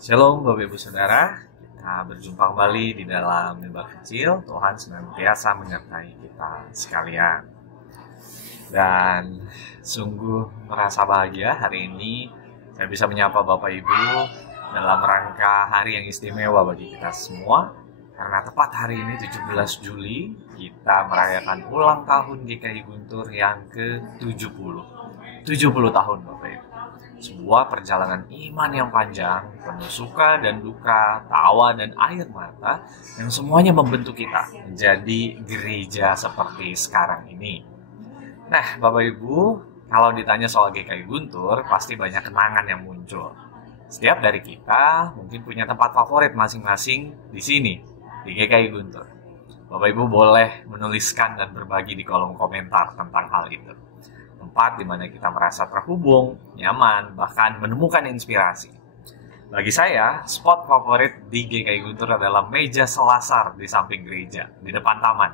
Shalom Bapak Ibu Saudara, kita berjumpa kembali di dalam mimbar kecil. Tuhan senantiasa menyertai kita sekalian. Dan sungguh merasa bahagia hari ini saya bisa menyapa Bapak Ibu dalam rangka hari yang istimewa bagi kita semua. Karena tepat hari ini 17 Juli kita merayakan ulang tahun GKI Guntur yang ke-70. 70 tahun Bapak Ibu. Sebuah perjalanan iman yang panjang, penuh suka dan duka, tawa dan air mata, yang semuanya membentuk kita menjadi gereja seperti sekarang ini. Nah, Bapak Ibu, kalau ditanya soal GKI Guntur, pasti banyak kenangan yang muncul. Setiap dari kita mungkin punya tempat favorit masing-masing di sini, di GKI Guntur. Bapak Ibu boleh menuliskan dan berbagi di kolom komentar tentang hal itu. Tempat di mana kita merasa terhubung, nyaman, bahkan menemukan inspirasi. Bagi saya, spot favorit di GKI Guntur adalah meja selasar di samping gereja, di depan taman.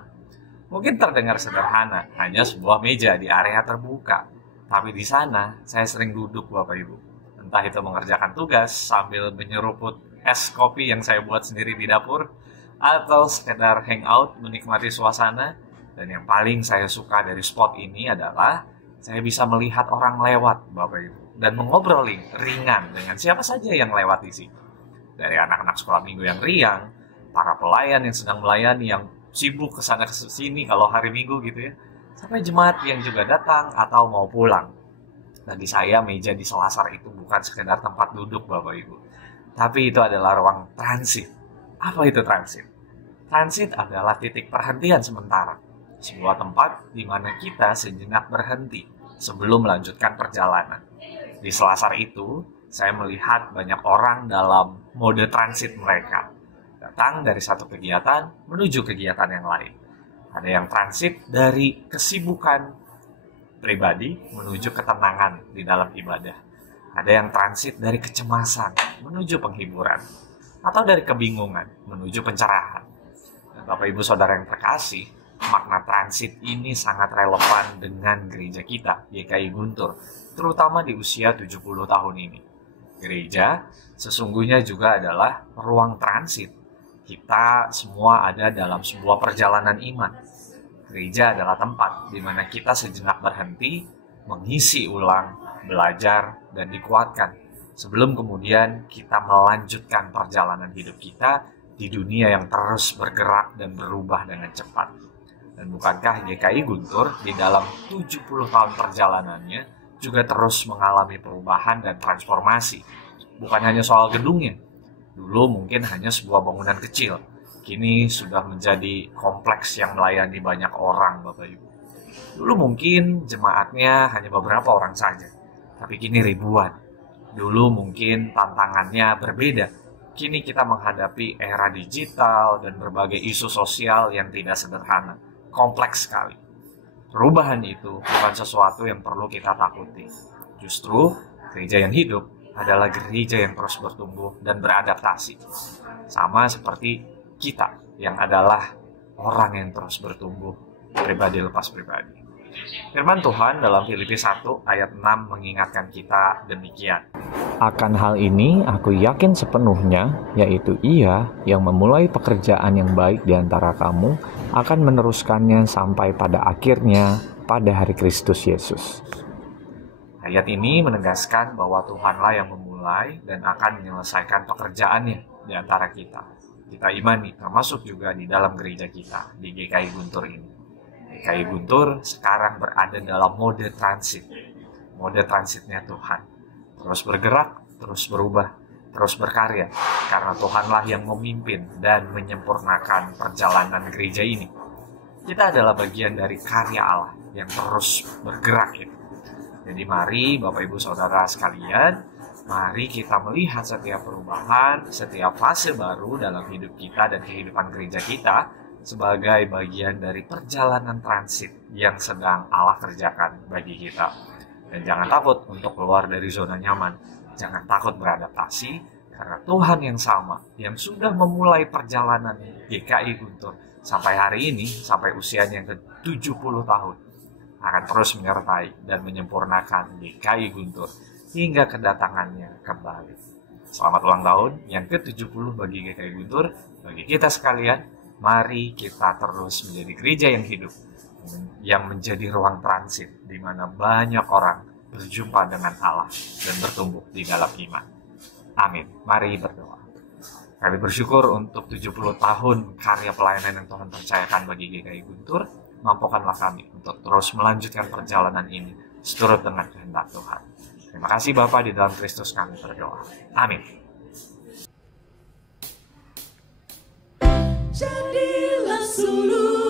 Mungkin terdengar sederhana, hanya sebuah meja di area terbuka. Tapi di sana, saya sering duduk Bapak Ibu. Entah itu mengerjakan tugas sambil menyeruput es kopi yang saya buat sendiri di dapur, atau sekedar hangout menikmati suasana. Dan yang paling saya suka dari spot ini adalah saya bisa melihat orang lewat, Bapak Ibu, dan mengobrol ringan dengan siapa saja yang lewat di sini. Dari anak-anak sekolah minggu yang riang, para pelayan yang sedang melayani yang sibuk kesana kesini kalau hari Minggu gitu ya, sampai jemaat yang juga datang atau mau pulang. Bagi saya, meja di selasar itu bukan sekedar tempat duduk, Bapak Ibu, tapi itu adalah ruang transit. Apa itu transit? Transit adalah titik perhentian sementara. Sebuah tempat di mana kita sejenak berhenti sebelum melanjutkan perjalanan. Di selasar itu, saya melihat banyak orang dalam mode transit mereka. Datang dari satu kegiatan menuju kegiatan yang lain. Ada yang transit dari kesibukan pribadi menuju ketenangan di dalam ibadah. Ada yang transit dari kecemasan menuju penghiburan. Atau dari kebingungan menuju pencerahan. Dan Bapak Ibu Saudara yang terkasih, makna transit ini sangat relevan dengan gereja kita, GKI Guntur, terutama di usia 70 tahun ini. Gereja sesungguhnya juga adalah ruang transit. Kita semua ada dalam sebuah perjalanan iman. Gereja adalah tempat di mana kita sejenak berhenti, mengisi ulang, belajar, dan dikuatkan. Sebelum kemudian kita melanjutkan perjalanan hidup kita di dunia yang terus bergerak dan berubah dengan cepat. Dan bukankah GKI Guntur di dalam 70 tahun perjalanannya juga terus mengalami perubahan dan transformasi. Bukan hanya soal gedungnya. Dulu mungkin hanya sebuah bangunan kecil. Kini sudah menjadi kompleks yang melayani banyak orang, Bapak Ibu. Dulu mungkin jemaatnya hanya beberapa orang saja. Tapi kini ribuan. Dulu mungkin tantangannya berbeda. Kini kita menghadapi era digital dan berbagai isu sosial yang tidak sederhana. Kompleks sekali. Perubahan itu bukan sesuatu yang perlu kita takuti. Justru, gereja yang hidup adalah gereja yang terus bertumbuh dan beradaptasi. Sama seperti kita yang adalah orang yang terus bertumbuh, pribadi lepas pribadi. Firman Tuhan dalam Filipi 1 ayat 6 mengingatkan kita demikian. Akan hal ini aku yakin sepenuhnya, yaitu Ia yang memulai pekerjaan yang baik di antara kamu akan meneruskannya sampai pada akhirnya pada hari Kristus Yesus. Ayat ini menegaskan bahwa Tuhanlah yang memulai dan akan menyelesaikan pekerjaannya di antara kita. Kita imani, termasuk juga di dalam gereja kita, di GKI Guntur ini. GKI Guntur sekarang berada dalam mode transit. Mode transitnya Tuhan. Terus bergerak, terus berubah, terus berkarya. Karena Tuhanlah yang memimpin dan menyempurnakan perjalanan gereja ini. Kita adalah bagian dari karya Allah yang terus bergerak itu. Jadi mari Bapak Ibu Saudara sekalian, mari kita melihat setiap perubahan, setiap fase baru dalam hidup kita dan kehidupan gereja kita sebagai bagian dari perjalanan transit yang sedang Allah kerjakan bagi kita. Dan jangan takut untuk keluar dari zona nyaman. Jangan takut beradaptasi, karena Tuhan yang sama, yang sudah memulai perjalanan GKI Guntur sampai hari ini, sampai usianya yang ke-70 tahun, akan terus menyertai dan menyempurnakan GKI Guntur hingga kedatangannya kembali. Selamat ulang tahun yang ke-70 bagi GKI Guntur. Bagi kita sekalian, mari kita terus menjadi gereja yang hidup, yang menjadi ruang transit di mana banyak orang berjumpa dengan Allah dan bertumbuh di dalam iman. Amin. Mari berdoa. Kami bersyukur untuk 70 tahun karya pelayanan yang Tuhan percayakan bagi GKI Guntur. Mampukanlah kami untuk terus melanjutkan perjalanan ini seturut dengan kehendak Tuhan. Terima kasih Bapa, di dalam Kristus kami berdoa. Amin. Jadilah seluruh